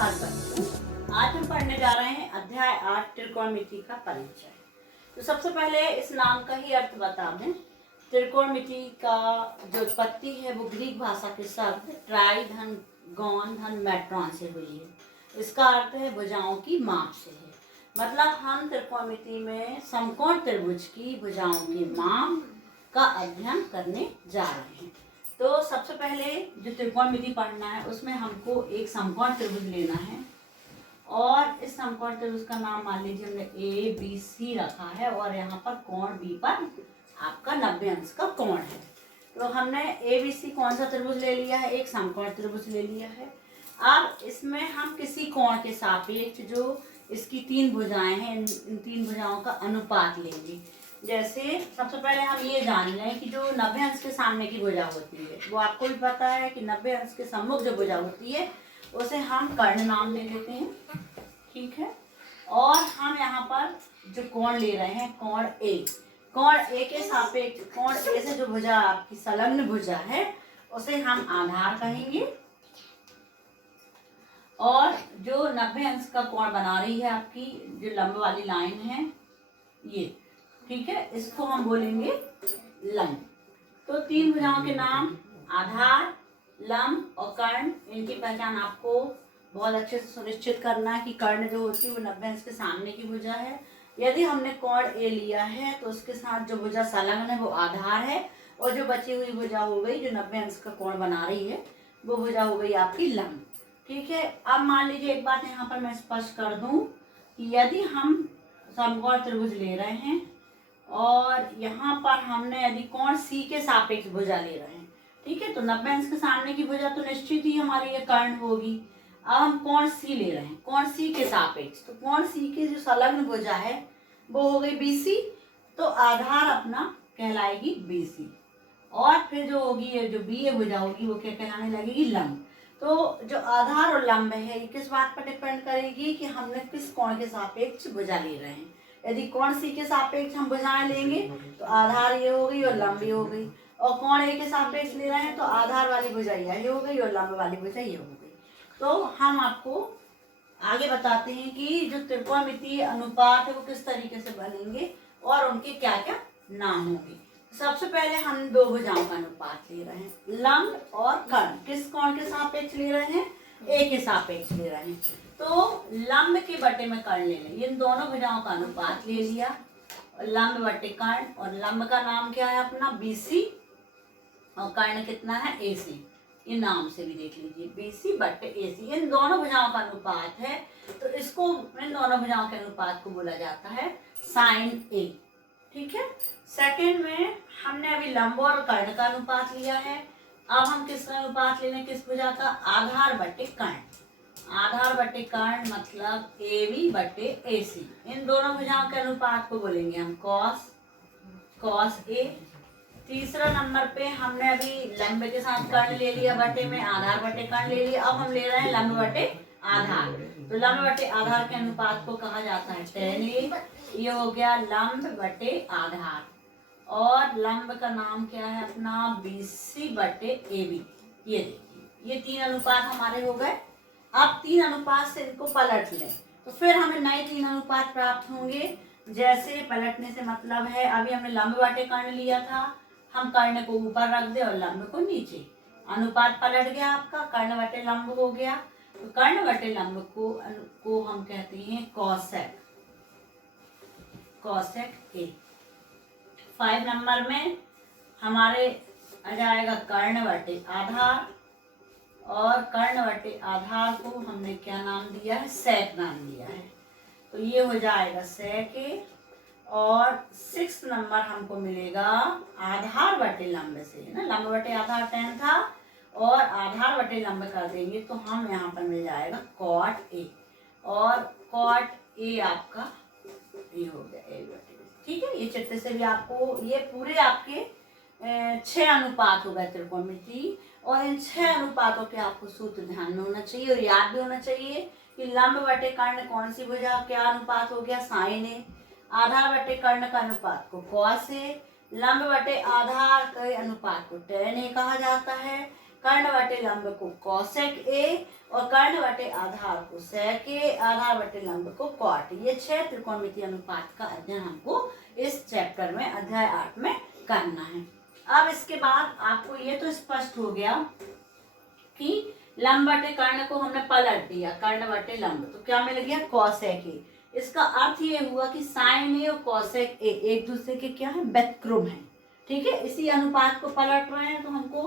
नमस्कार बच्चों, आज हम पढ़ने जा रहे हैं अध्याय 8 त्रिकोणमिति का परिचय। तो सबसे पहले इस नाम का ही अर्थ बता दें। त्रिकोणमिति का जो उत्पत्ति है वो ग्रीक भाषा के शब्द ट्राई धन गौन धन मैट्रॉन से हुई है। इसका अर्थ है भुजाओं की माप से है। मतलब हम त्रिकोणमिति में समकोण त्रिभुज की भुजाओं के माप का अध्ययन करने जा रहे हैं। तो सबसे पहले जो त्रिकोणमिति पढ़ना है उसमें हमको एक समकोण त्रिभुज लेना है और इस समकोण त्रिभुज का नाम मान लीजिए हमने ए बी सी रखा है और यहाँ पर कोण बी पर आपका 90 अंश का कोण है। तो हमने ए बी सी कौन सा त्रिभुज ले लिया है, एक समकोण त्रिभुज ले लिया है। अब इसमें हम किसी कोण के सापेक्ष जो इसकी तीन भुजाएं हैं इन तीन भुजाओं का अनुपात लेंगे। जैसे सबसे पहले हम ये जान लें कि जो 90 अंश के सामने की भुजा होती है वो आपको भी पता है कि 90 अंश के सम्मुख जो भुजा होती है उसे हम कर्ण नाम ले लेते हैं, ठीक है। और हम यहाँ पर जो कोण ले रहे हैं कोण ए के सापेक्ष कोण ए से जो भुजा आपकी संलग्न भुजा है उसे हम आधार कहेंगे। और जो 90 अंश का कोण बना रही है आपकी जो लंब वाली लाइन है ये, ठीक है, इसको हम बोलेंगे लंब। तो तीन भुजाओं के नाम आधार, लंब और कर्ण। इनकी पहचान आपको बहुत अच्छे से सुनिश्चित करना है कि कर्ण जो होती है वो 90 अंश के सामने की भुजा है। यदि हमने कोण ए लिया है तो उसके साथ जो भुजा संलग्न है वो आधार है और जो बची हुई भुजा हो गई जो 90 अंश का कोण बना रही है वो भुजा हो गई आपकी लंब, ठीक है। अब मान लीजिए एक बात यहाँ पर मैं स्पष्ट कर दूं कि यदि हम समकोण त्रिभुज ले रहे हैं और यहाँ पर हमने यदि कोण सी के सापेक्ष भुजा ले रहे हैं, ठीक है, तो 90 अंश के सामने की भुजा तो निश्चित ही हमारी ये कर्ण होगी। अब हम कोण सी ले रहे हैं कोण सी के सापेक्ष, तो कोण सी की जो संलग्न भुजा है वो हो गई बीसी, तो आधार अपना कहलाएगी बीसी। और फिर जो होगी ये जो बी ए भुजा होगी वो क्या कहलाने लगेगी लंब। तो जो आधार और लंब है ये किस बात पर डिपेंड करेगी कि हमने किस कोण के सापेक्ष भुजा ले रहे हैं। यदि कोण सी के सापेक्ष हम भुजाएं लेंगे तो आधार ये हो गई और लंब ये हो गई, और कोण ए के सापेक्ष ले रहे हैं तो आधार वाली भुजा ये हो गई और लंब वाली भुजा ये हो गई। तो हम आपको आगे बताते हैं कि जो त्रिकोणमितीय अनुपात है वो किस तरीके से बनेंगे और उनके क्या क्या नाम होंगे। सबसे पहले हम दो भुजाओं का अनुपात ले रहे हैं, लंब और कर्ण। किस कोण के सापेक्ष ले रहे हैं, ए के सापेक्ष ले रहे हैं। तो लंब के बटे में कर्ण ले लें, इन दोनों भुजाओं का अनुपात ले लिया, लंब बटे कर्ण। और लंब का नाम क्या है अपना बीसी और कर्ण कितना है एसी, ये नाम से भी देख लीजिए बीसी बटे एसी। इन दोनों भुजाओं का अनुपात है तो इसको इन दोनों भुजाओं के अनुपात को बोला जाता है साइन ए, ठीक है। सेकंड में हमने अभी लंब और कर्ण का अनुपात लिया है। अब हम किसका अनुपात ले लें, किस भुजा का, आधार बटे कर्ण। आधार बटे कर्ण मतलब ए बी बटे ए सी। इन दोनों भुजाओं के अनुपात को बोलेंगे हम कॉस ए। तीसरा नंबर पे हमने अभी लंब के साथ कर्ण ले लिया बटे में, आधार बटे कर्ण ले लिया। अब हम ले रहे हैं लंब बटे आधार, तो लंब बटे आधार के अनुपात को कहा जाता है tan ए। ये हो गया लंब बटे आधार। और लंब का नाम क्या है अपना बीसी बटे ए बी। ये देखिए ये तीन अनुपात हमारे हो गए। अब तीन अनुपात से इनको पलट लें तो फिर हमें नए तीन अनुपात प्राप्त होंगे। जैसे पलटने से मतलब है अभी हमने लंब बटे कर्ण लिया था, हम कर्ण को ऊपर रख दे और लंब को नीचे, अनुपात पलट गया आपका, कर्ण बटे लंब हो गया। तो कर्ण बटे लंब को हम कहते हैं कॉसेक ए। 5 नंबर में हमारे आ जाएगा कर्ण बटे आधार, और कर्ण बटे आधार को हमने क्या नाम दिया है, सेक नाम दिया है। तो ये हो जाएगा सेक ए। और 6 नंबर हमको मिलेगा आधार बटे लंब से, ना लंब बटे आधार 10 था और आधार बटे लंब कर देंगे तो हम यहाँ पर मिल जाएगा कॉट ए। और कॉट ए आपका ये हो गया ए बटे, ठीक है। ये चित्र से भी आपको ये पूरे आपके 6 अनुपात हो गए त्रिकोणमिति। और इन 6 अनुपातों के आपको सूत्र ध्यान में होना चाहिए और याद भी होना चाहिए कि लंब बटे कर्ण कौन सी भुजा क्या अनुपात हो गया, साइन ए। आधार बटे कर्ण का अनुपात को कॉस ए, लंब बटे आधार के अनुपात को tan ए कहा जाता है, कर्ण बटे लंब को कॉसेक ए, और कर्ण बटे आधार को sec a, आधार बटे लंब को cot। ये 6 त्रिकोणमितीय अनुपात का अध्ययन हमको इस चैप्टर में अध्याय 8 में करना है। अब इसके बाद आपको ये तो स्पष्ट हो गया कि लंब बटे कर्ण को हमने पलट दिया, कर्ण बटे लंब, तो क्या मिल गया cosec a। इसका अर्थ ये हुआ कि sin a और cosec a एक दूसरे के क्या है, व्युत्क्रम है। ठीक है, इसी अनुपात को पलट रहे हैं तो हमको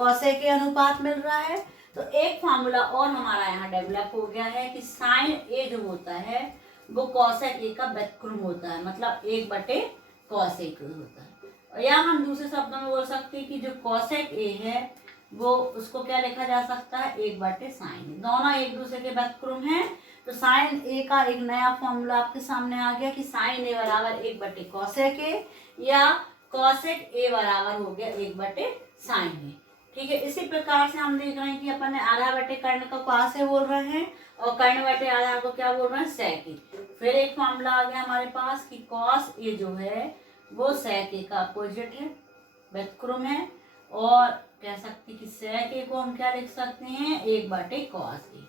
cosec a अनुपात मिल रहा है। तो एक फॉर्मूला और हमारा यहाँ डेवलप हो गया है कि sin a जो होता है वो cosec a का व्युत्क्रम होता है, मतलब 1/cosec a होता है। या हम दूसरे शब्दों में बोल सकते हैं कि जो cosec a है वो उसको क्या लिखा जा सकता है, 1/sin a। दोनों एक दूसरे के व्युत्क्रम हैं, तो sin a का एक नया फॉर्मूला आपके सामने आ गया कि sin a बराबर 1/cosec a या cosec a बराबर हो गया 1/sin a। ठीक है, इसी प्रकार से हम देख रहे हैं कि अपन ने आधार बटे कर्ण को cos a बोल रहे हैं और कर्ण बटे आधार को क्या बोल रहे हैं, sec a। फिर एक फॉर्मूला आ गया हमारे पास कि cos a जो है वो sec a का अपोजिट है, व्युत्क्रम है, और कह सकते हैं कि sec a को हम क्या लिख सकते हैं, 1/cos a।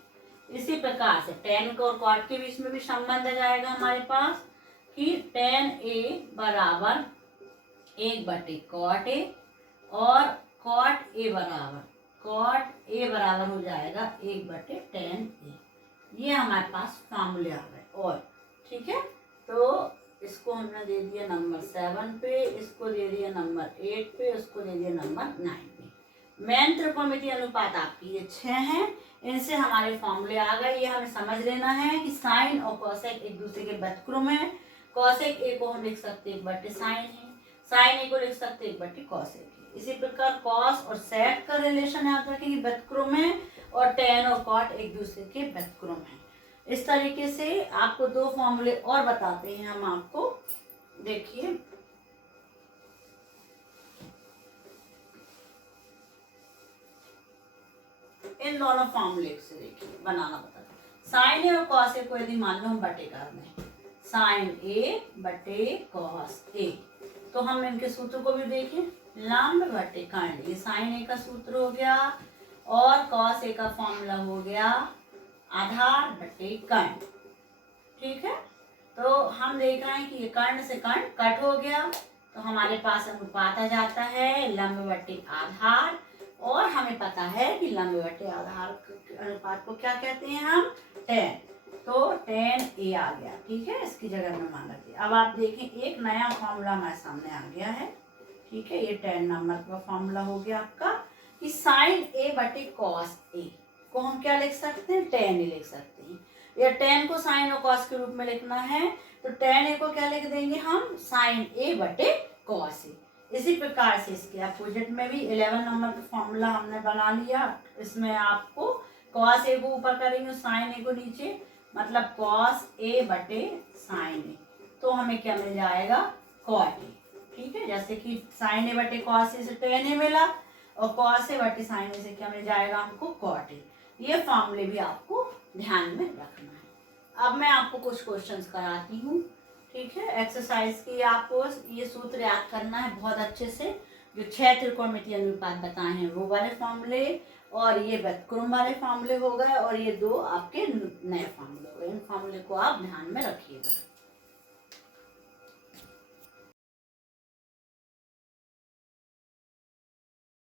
इसी प्रकार से tan और cot के बीच में भी संबंध आ जाएगा हमारे पास कि tan a बराबर 1/cot a और cot a बराबर हो जाएगा 1/tan a। ये हमारे पास फॉर्मूले आ गए। और ठीक है, तो इसको हमने दे दिया नंबर 7 पे, इसको दे दिया नंबर 8 पे, उसको दे दिया नंबर 9 पे। मेन त्रिकोणमितीय अनुपात आपकी ये 6 हैं, इनसे हमारे फॉर्मूले आ गए। ये हमें समझ लेना है कि साइन और कॉसेक एक दूसरे के व्युत्क्रम है। कॉसेक ए को हम लिख सकते हैं 1/sin है, साइन ए को लिख सकते हैं 1/cosec। इसी प्रकार कॉस और सेक का रिलेशन याद रखें कि व्युत्क्रम है, और टेन और कॉट एक दूसरे के व्युत्क्रम है। इस तरीके से आपको 2 फॉर्मूले और बताते हैं हम आपको, देखिए। इन दोनों फॉर्मूले से देखिए बनाना बताते हैं। साइन ए और कॉस ए को यदि मान लो हम बटे कर दें, साइन ए बटे कॉस ए, तो हम इनके सूत्र को भी देखें। लंब बटे कर्ण, ये साइन ए का सूत्र हो गया, और कॉस ए का फॉर्मूला हो गया आधार बटे कर्ण। ठीक है, तो हम देख रहे हैं कि ये कर्ण से कर्ण कट हो गया, तो हमारे पास अनुपात आ जाता है लंब बटे आधार, और हमें पता है कि लंब बटे आधार अनुपात को क्या कहते हैं हम, tan। तो tan a आ गया। ठीक है, इसकी जगह में मान रखिए। अब आप देखें एक नया फॉर्मूला हमारे सामने आ गया है। ठीक है, ये tan नंबर का फॉर्मूला हो गया आपका कि sin a बटे cos a को हम क्या लिख सकते हैं, tan a लिख सकते हैं। या tan को sin और cos के रूप में लिखना है तो tan a को क्या लिख देंगे हम, sin a बटे cos a। इसी प्रकार से इसके अपोजिट में भी 11 नंबर का फॉर्मूला हमने बना लिया। इसमें आपको cos a को ऊपर करेंगे, sin a को नीचे, मतलब cos a बटे sin a, तो हमें क्या मिल जाएगा, cot a। ठीक है, जैसे कि sin a बटे cos a से tan a मिला, और cos a बटे sin a से क्या मिल जाएगा हमको, cot a। ये फॉर्मूले भी आपको ध्यान में रखना है। अब मैं आपको कुछ क्वेश्चंस कराती हूँ। ठीक है, एक्सरसाइज की आपको ये सूत्र याद करना है बहुत अच्छे से। जो 6 त्रिकोणमितीय अनुपात बताए हैं वो वाले फॉर्मूले, और ये व्युत्क्रम वाले फॉर्मूले हो गए, और ये 2 आपके नए फॉर्मूले हो गए। इन फॉर्मूले को आप ध्यान में रखिएगा।